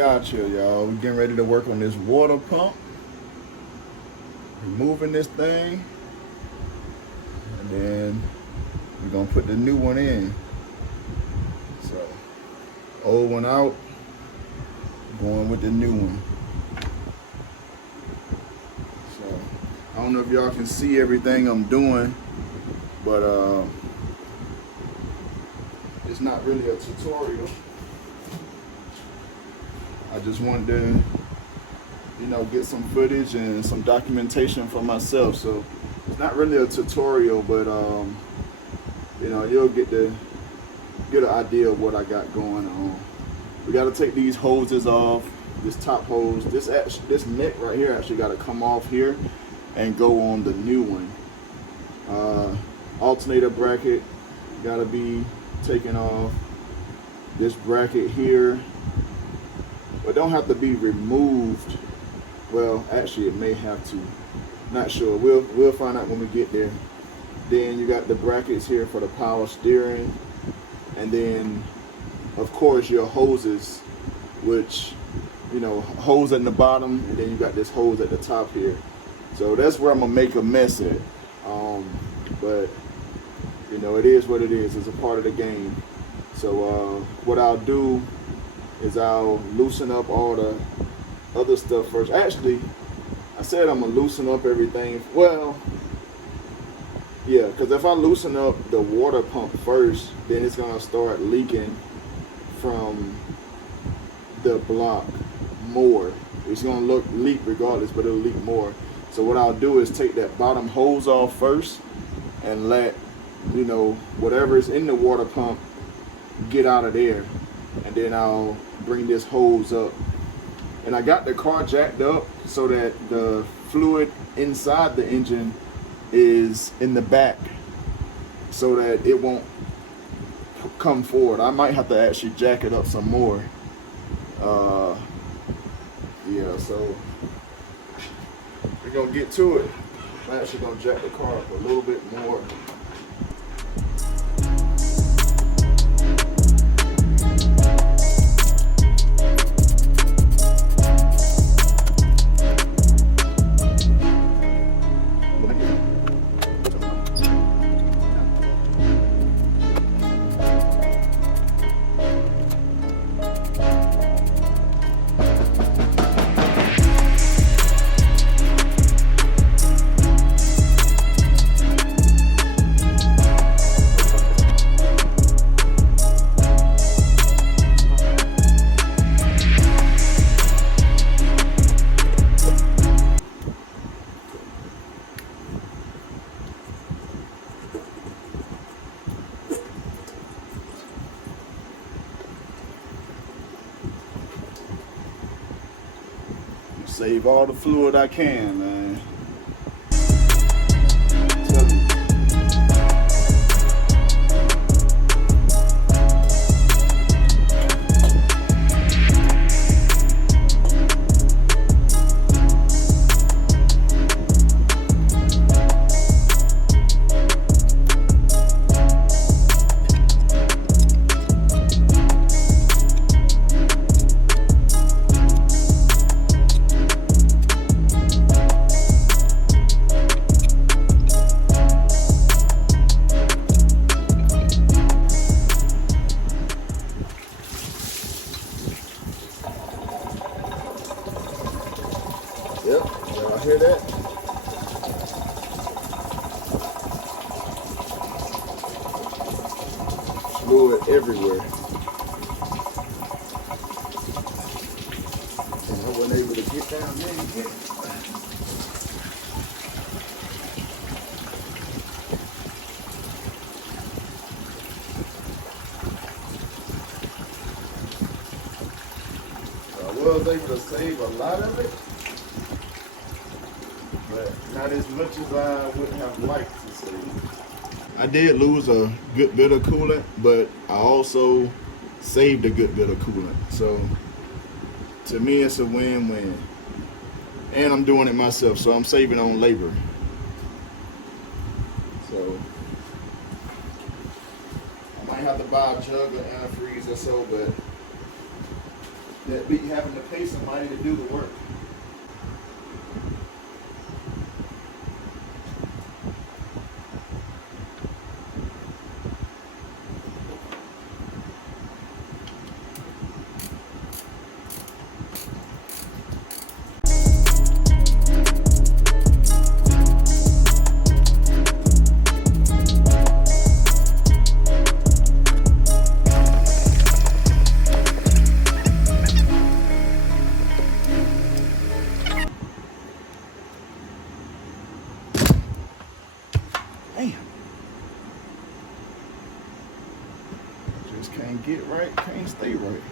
we out here, y'all. We're getting ready to work on this water pump. Removing this thing. And then we're gonna put the new one in. So, old one out, going with the new one. So, I don't know if y'all can see everything I'm doing, but it's not really a tutorial. I just wanted to, get some footage and some documentation for myself. So it's not really a tutorial, but you'll get an idea of what I got going on. We got to take these hoses off. This top hose, this neck right here actually got to come off here and go on the new one. Alternator bracket got to be taken off. This bracket here, but don't have to be removed. Well, actually it may have to. Not sure. We'll find out when we get there. Then you got the brackets here for the power steering, and then of course your hoses, which hose at the bottom, and then you got this hose at the top here. So that's where I'm gonna make a mess at. But it is what it is. It's a part of the game. So what I'll do is I'll loosen up all the other stuff first. Actually, I said I'm gonna loosen up everything. Well, yeah, because if I loosen up the water pump first, then it's gonna start leaking from the block more. It's gonna leak regardless, but it'll leak more. So what I'll do is take that bottom hose off first and let whatever is in the water pump get out of there, and then I'll bring this hose up. And I got the car jacked up so that the fluid inside the engine is in the back so that it won't come forward. I might have to actually jack it up some more. Yeah, so we're gonna get to it. I'm actually gonna jack the car up a little bit more. Save all the fluid I can, man. Yep, y'all hear that? Fluid everywhere. And I wasn't able to get down there and get it. I was able to save a lot of it, but not as much as I would have liked to save. I did lose a good bit of coolant, but I also saved a good bit of coolant. So to me, it's a win-win. And I'm doing it myself, so I'm saving on labor. So I might have to buy a jug of antifreeze or so, but that be having to pay somebody to do the work. Damn. Just can't get right, can't stay right.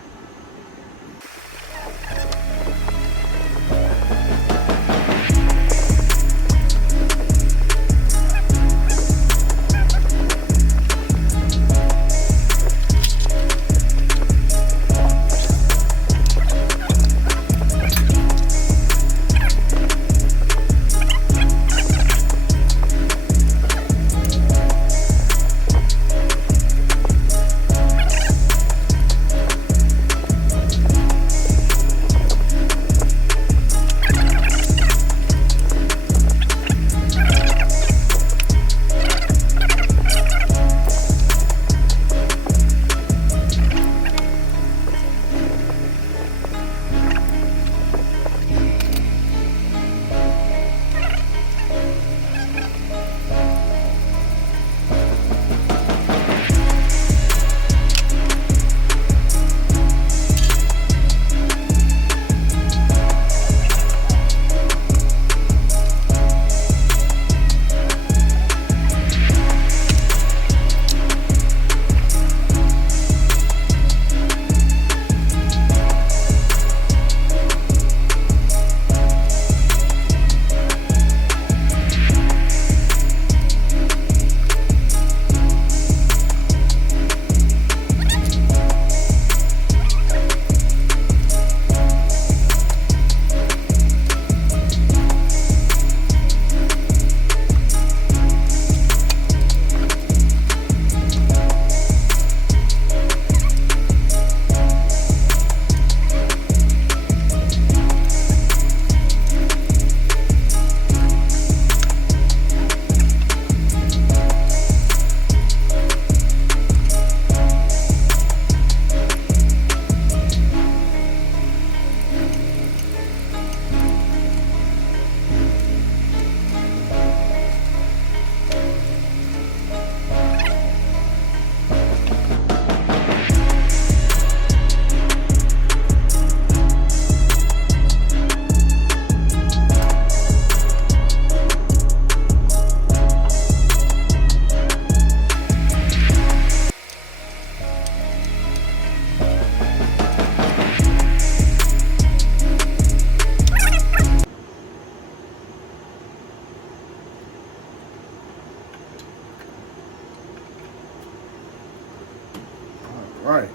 Right.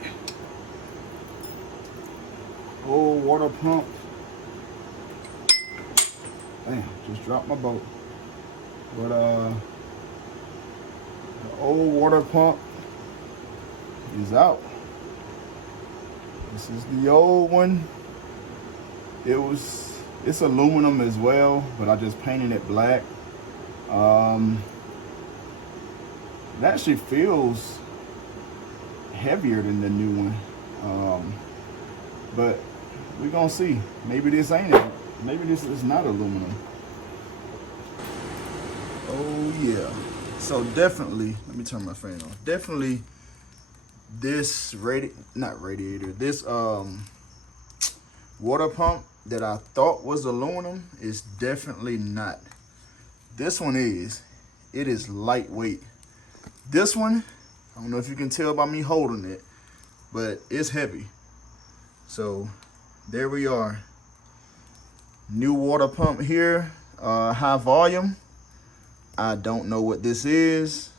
Old water pump. Damn, just dropped my boat. But the old water pump is out. This is the old one. It's aluminum as well, but I just painted it black. It actually feels heavier than the new one, but we're gonna see. Maybe this ain't it. Maybe this is not aluminum. Oh yeah. So definitely, let me turn my fan off. Definitely this this water pump that I thought was aluminum is definitely not. This one is. It is lightweight. This one, I don't know if you can tell by me holding it, but it's heavy. So there we are. New water pump here, high volume. I don't know what this is,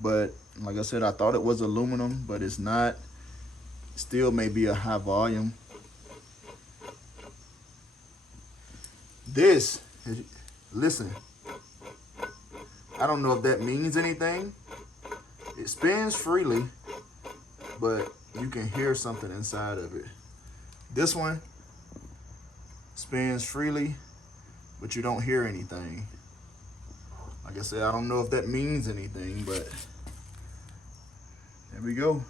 but like I said, I thought it was aluminum, but it's not. Still may be a high volume. This, listen, I don't know if that means anything. It spins freely, but you can hear something inside of it. This one spins freely, but you don't hear anything. Like I said, I don't know if that means anything, but there we go.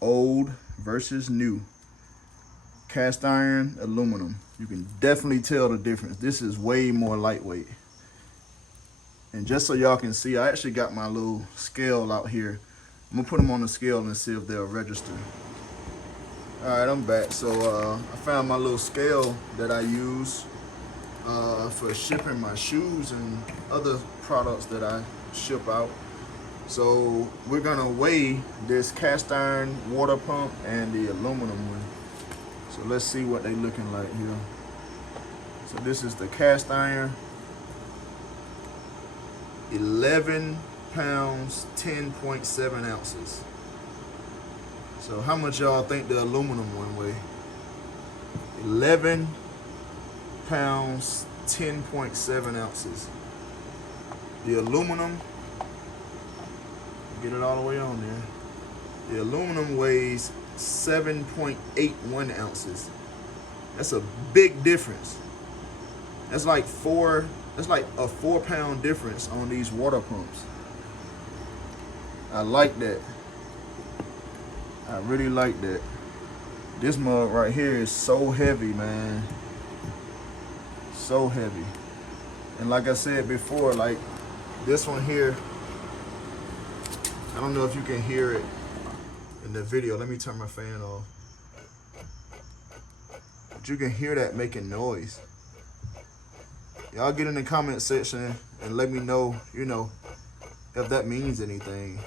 Old versus new. Cast iron, aluminum. You can definitely tell the difference. This is way more lightweight. And just so y'all can see, I actually got my little scale out here. I'm gonna put them on the scale and see if they'll register. All right, I'm back. So I found my little scale that I use for shipping my shoes and other products that I ship out. So we're gonna weigh this cast iron water pump and the aluminum one. So let's see what they looking like here. So this is the cast iron, 11 pounds, 10.7 ounces. So how much y'all think the aluminum one weigh? 11 pounds, 10.7 ounces. The aluminum, get it all the way on there. The aluminum weighs 7.81 ounces. That's a big difference. That's like a 4-pound difference on these water pumps. I like that. I really like that. This mug right here is so heavy, man. So heavy. And like I said before, like this one here, I don't know if you can hear it in the video. Let me turn my fan off. But you can hear that making noise. Y'all get in the comment section and let me know, you know, if that means anything.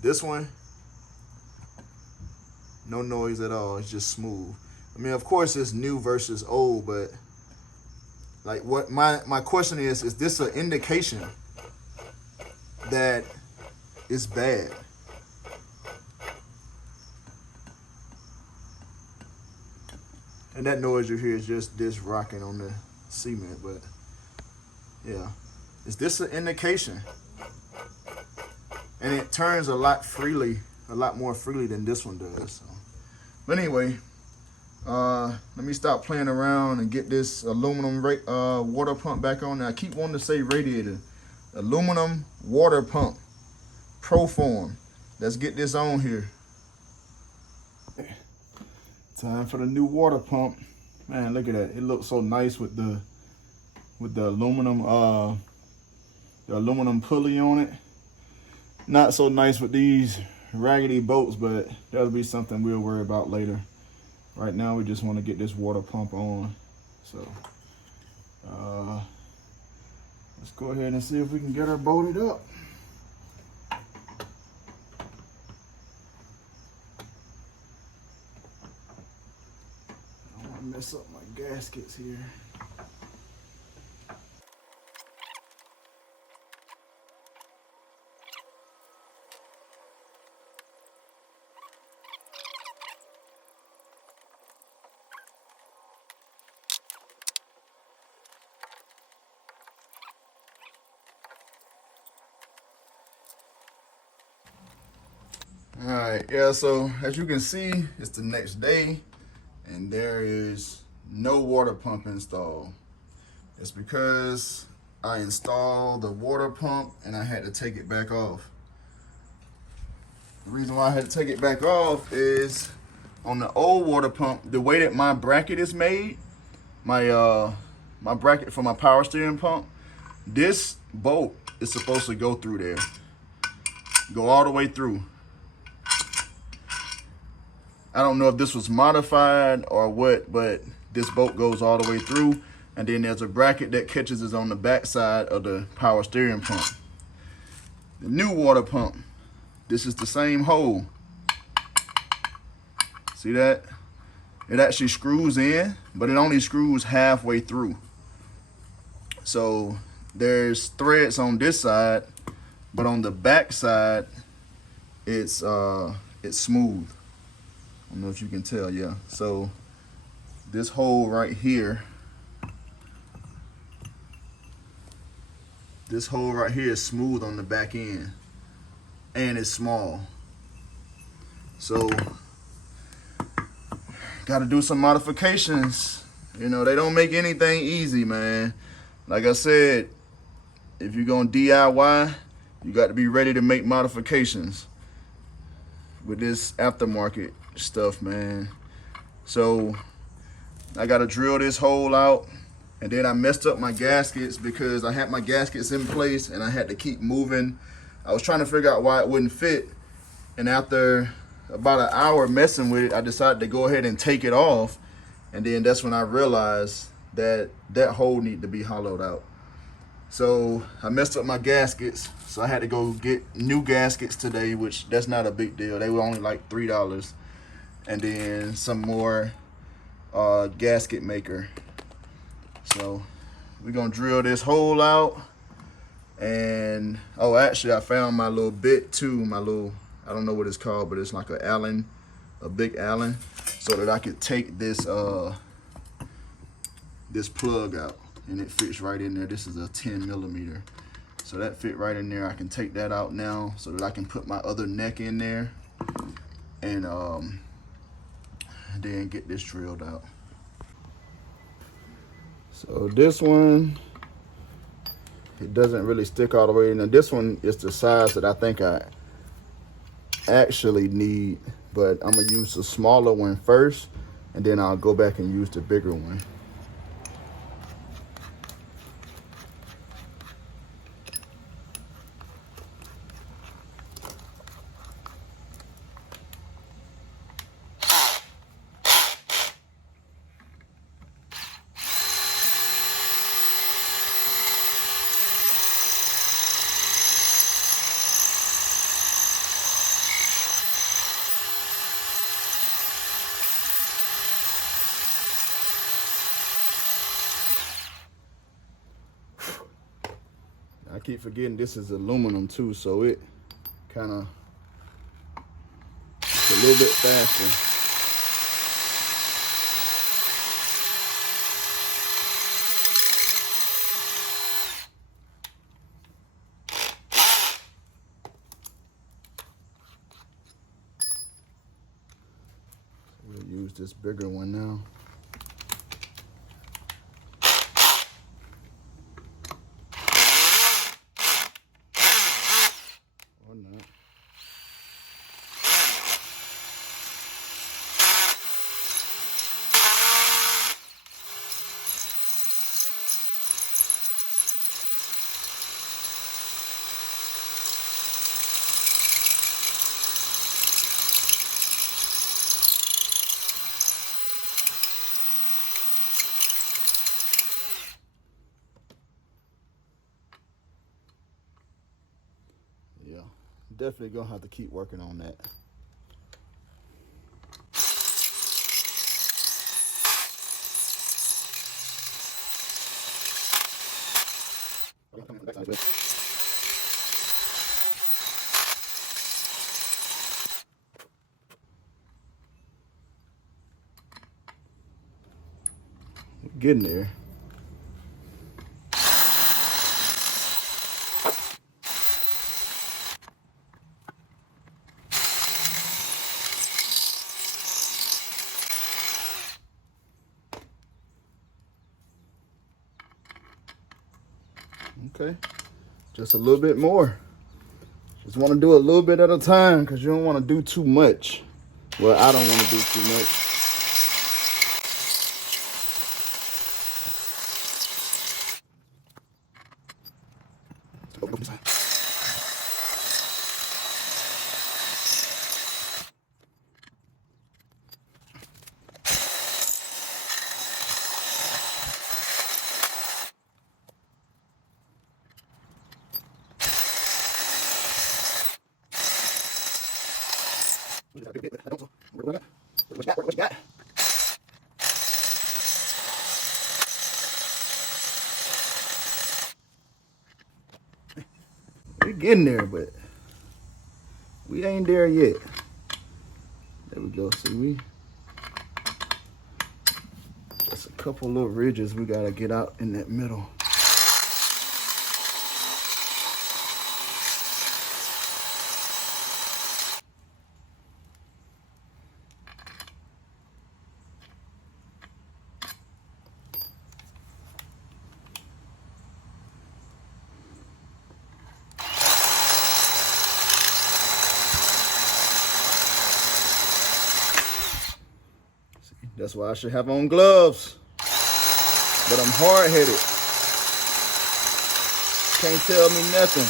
This one, no noise at all. It's just smooth. I mean, of course, it's new versus old, but like, what my question is this an indication that it's bad? And that noise you hear is just this rocking on the cement, but yeah. Is this an indication? And it turns a lot more freely than this one does. So. But anyway, let me stop playing around and get this aluminum water pump back on. Now, I keep wanting to say radiator. Aluminum water pump, Proform. Let's get this on here. Time for the new water pump. Man, look at that. It looks so nice with the aluminum pulley on it. Not so nice with these raggedy bolts, but that'll be something we'll worry about later. Right now, we just want to get this water pump on. So let's go ahead and see if we can get her bolted up. I don't want to mess up my gaskets here. All right, yeah, so as you can see, it's the next day and there is no water pump installed. It's because I installed the water pump and I had to take it back off. The reason why I had to take it back off is on the old water pump, the way that my bracket is made, my bracket for my power steering pump, this bolt is supposed to go through there, go all the way through. I don't know if this was modified or what, but this bolt goes all the way through, and then there's a bracket that catches us on the back side of the power steering pump. The new water pump, this is the same hole. See that? It actually screws in, but it only screws halfway through. So there's threads on this side, but on the back side, it's smooth. I don't know if you can tell, yeah. So this hole right here, is smooth on the back end, and it's small. So got to do some modifications. You know, they don't make anything easy, man. Like I said, if you're gonna DIY, you got to be ready to make modifications with this aftermarket stuff, man. So I got to drill this hole out, and then I messed up my gaskets because I had my gaskets in place and I had to keep moving. I was trying to figure out why it wouldn't fit, and after about an hour messing with it, I decided to go ahead and take it off, and then that's when I realized that that hole needed to be hollowed out. So I messed up my gaskets, so I had to go get new gaskets today, which that's not a big deal. They were only like $3, and then some more gasket maker. So we're gonna drill this hole out, and oh, actually I found my little bit too, my little, I don't know what it's called, but it's like a Allen, a big Allen, so that I could take this this plug out, and it fits right in there. This is a 10mm, so that fit right in there. I can take that out now so that I can put my other neck in there, and then get this drilled out. So this one, it doesn't really stick all the way in. Now this one is the size that I think I actually need, but I'm gonna use the smaller one first, and then I'll go back and use the bigger one. I keep forgetting this is aluminum too, so it kind of, it's a little bit faster. We'll use this bigger one now. Or not. Yeah, definitely gonna have to keep working on that. Getting there. Okay, just a little bit more. Just want to do a little bit at a time because you don't want to do too much. Well, I don't want to do too much. What you got? We're getting there, but we ain't there yet. There we go. See, we just a couple little ridges we gotta get out in that middle. That's why I should have on gloves. But I'm hard-headed. Can't tell me nothing.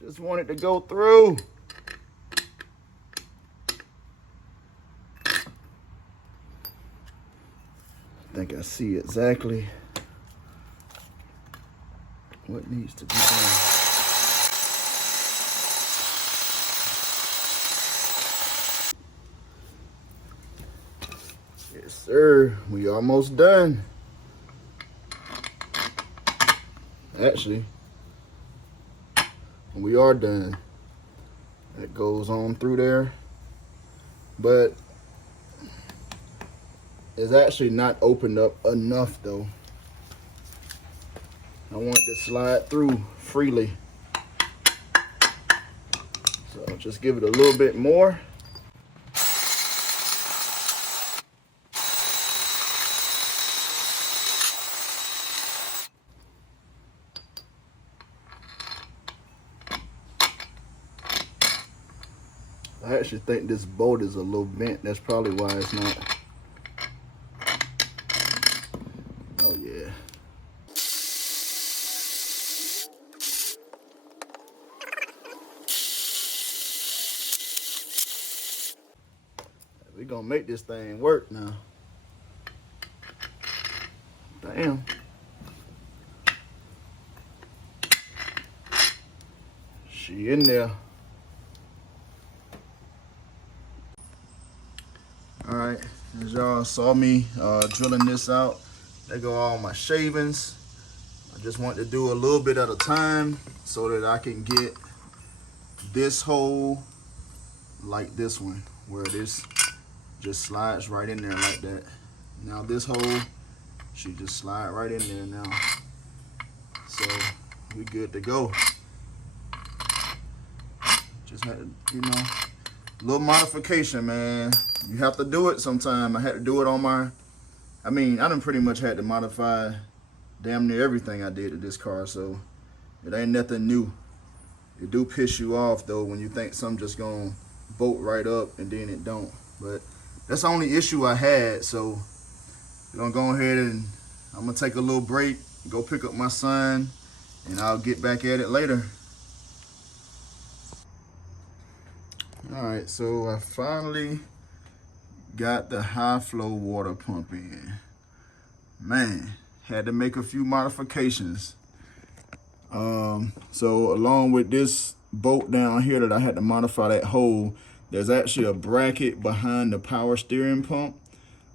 Just want it to go through. I think I see exactly what needs to be done. Yes, sir. We almost done. Actually, we are done. That goes on through there, but it's actually not opened up enough though. I want it to slide through freely. So I'll just give it a little bit more. I actually think this bolt is a little bent. That's probably why it's not. Oh yeah. We're gonna make this thing work now. Damn. She in there. All right, as y'all saw me drilling this out, there go all my shavings. I just want to do a little bit at a time so that I can get this hole like this one, where this just slides right in there like that. Now this hole should just slide right in there now. So we good to go. Just had to, you know, little modification, man. You have to do it sometime. I had to do it on my, I done pretty much had to modify damn near everything I did to this car, so it ain't nothing new. It do piss you off though when you think something just gonna bolt right up and then it don't. But that's the only issue I had, so I'm gonna go ahead and I'm gonna take a little break, go pick up my son, and I'll get back at it later. All right, so I finally got the high flow water pump in. Man, had to make a few modifications. So along with this bolt down here that I had to modify that hole, there's actually a bracket behind the power steering pump.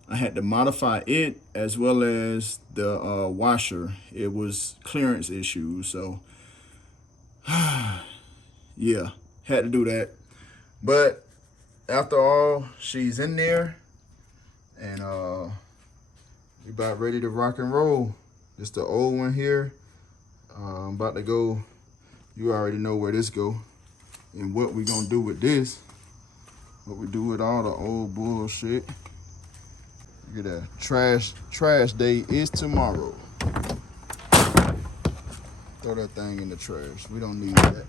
I had to modify it as well as the washer. It was clearance issues, so yeah, had to do that. But after all, she's in there, and we about ready to rock and roll. It's the old one here. I'm about to go. You already know where this go and what we gonna do with this. What we do with all the old bullshit. Look at that. Trash day is tomorrow. Throw that thing in the trash. We don't need that.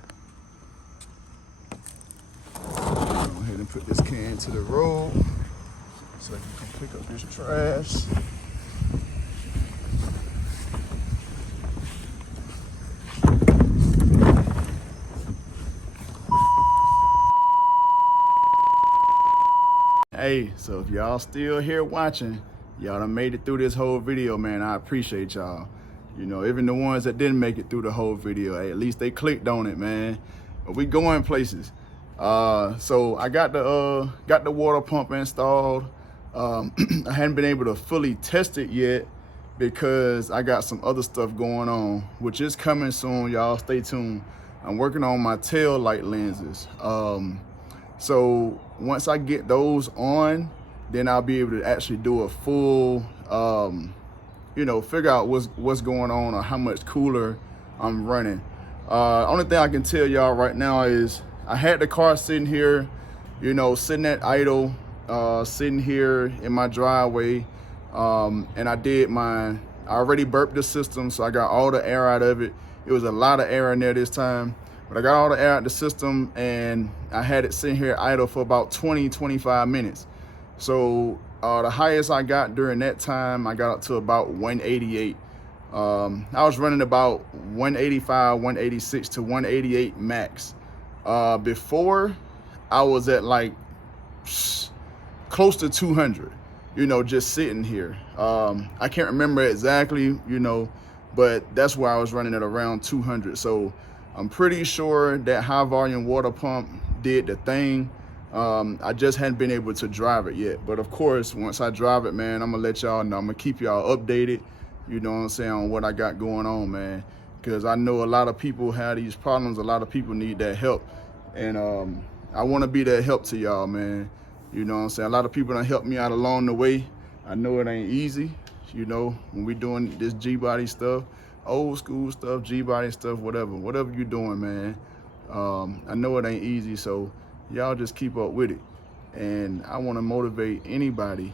Go ahead and put this can to the road so you can pick up this trash. Hey, so if y'all still here watching, y'all done made it through this whole video, man. I appreciate y'all. You know, even the ones that didn't make it through the whole video, hey, at least they clicked on it, man. But we going places. So I got the water pump installed. I hadn't been able to fully test it yet because I got some other stuff going on, which is coming soon, y'all. Stay tuned. I'm working on my tail light lenses. So once I get those on, then I'll be able to actually do a full, figure out what's going on or how much cooler I'm running. Only thing I can tell y'all right now is I had the car sitting here, sitting at idle, sitting here in my driveway, and I already burped the system, so I got all the air out of it. It was a lot of air in there this time, but I got all the air out of the system, and I had it sitting here idle for about 20-25 minutes. So the highest I got during that time, I got up to about 188. I was running about 185, 186 to 188 max. Before, I was at like close to 200, just sitting here. I can't remember exactly, but that's where I was running at around 200. So I'm pretty sure that high volume water pump did the thing. I just hadn't been able to drive it yet. But of course, once I drive it, man, I'm gonna let y'all know. I'm gonna keep y'all updated, on what I got going on, man. Because I know a lot of people have these problems. A lot of people need that help. And I wanna be that help to y'all, man. A lot of people done helped me out along the way. I know it ain't easy, when we doing this Gbody stuff, old school stuff, Gbody stuff, whatever you doing, man. I know it ain't easy, so y'all just keep up with it. And I want to motivate anybody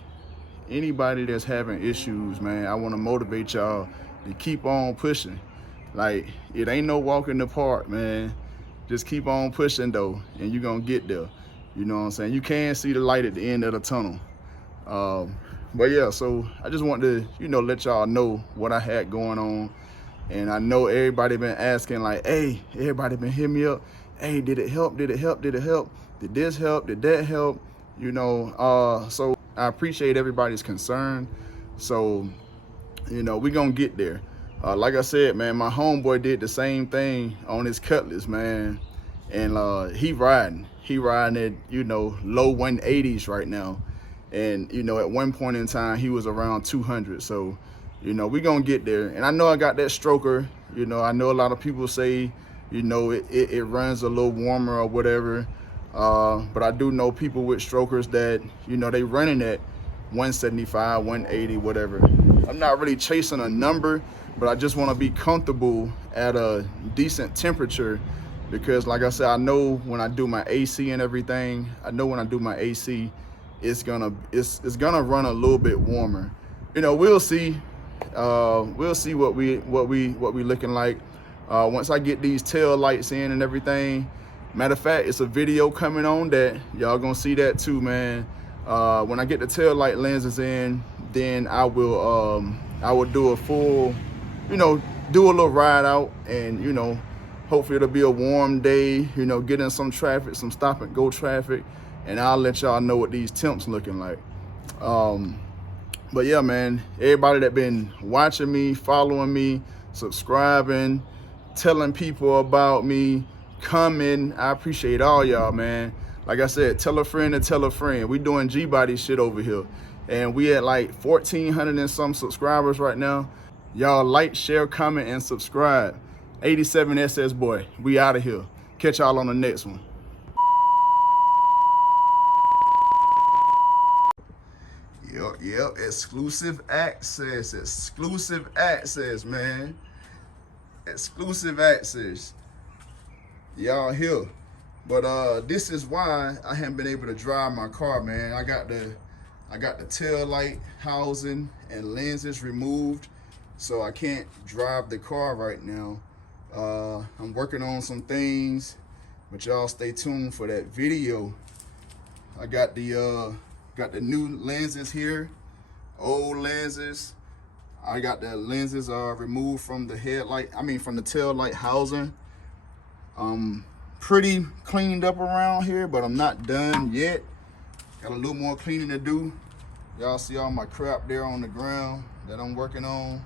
that's having issues, man. I want to motivate y'all to keep on pushing. Like, it ain't no walk in the park, man. Just keep on pushing though, and you're gonna get there. You can see the light at the end of the tunnel. But yeah, so I just want to, let y'all know what I had going on. And I know everybody been asking, like, hey, everybody been hitting me up. Hey, did it help? Did it help? Did it help? Did this help? Did that help? So I appreciate everybody's concern. So, we gonna get there. Like I said, man, my homeboy did the same thing on his Cutlass, man. And he riding at, low 180s right now. And, at one point in time, he was around 200. So, we gonna get there. And I know I got that stroker. I know a lot of people say, it runs a little warmer or whatever. But I do know people with strokers that, they running at 175, 180, whatever. I'm not really chasing a number, but I just want to be comfortable at a decent temperature, because like I said, I know when I do my AC and everything, it's gonna run a little bit warmer. We'll see. We'll see what we looking like once I get these tail lights in and everything. Matter of fact, it's a video coming on that y'all gonna see that too, man. When I get the tail light lenses in, then I will do a full, do a little ride out, and hopefully it'll be a warm day, get in some traffic, some stop and go traffic, and I'll let y'all know what these temps looking like. But yeah, man, everybody that been watching me, following me, subscribing, telling people about me, coming, I appreciate all y'all, man. Like I said, tell a friend to tell a friend. We doing Gbody shit over here, and we at like 1,400 and some subscribers right now. Y'all like, share, comment, and subscribe. 87 SS boy, we out of here. Catch y'all on the next one. Yep, exclusive access, man. Exclusive access. Y'all here. But this is why I haven't been able to drive my car, man. I got the tail light housing and lenses removed, so I can't drive the car right now. I'm working on some things, but y'all stay tuned for that video. I got the new lenses here, old lenses. I got the lenses removed from the from the tail light housing. Pretty cleaned up around here, but I'm not done yet. Got a little more cleaning to do. Y'all see all my crap there on the ground that I'm working on.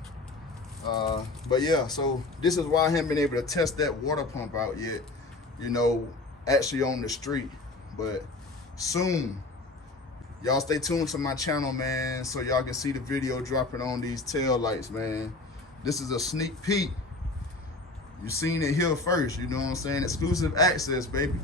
But yeah, so this is why I haven't been able to test that water pump out yet, actually on the street. But soon, Y'all stay tuned to my channel, man, so y'all can see the video dropping on these tail lights, man. This is a sneak peek. You seen it here first, you know what I'm saying? Exclusive access, baby.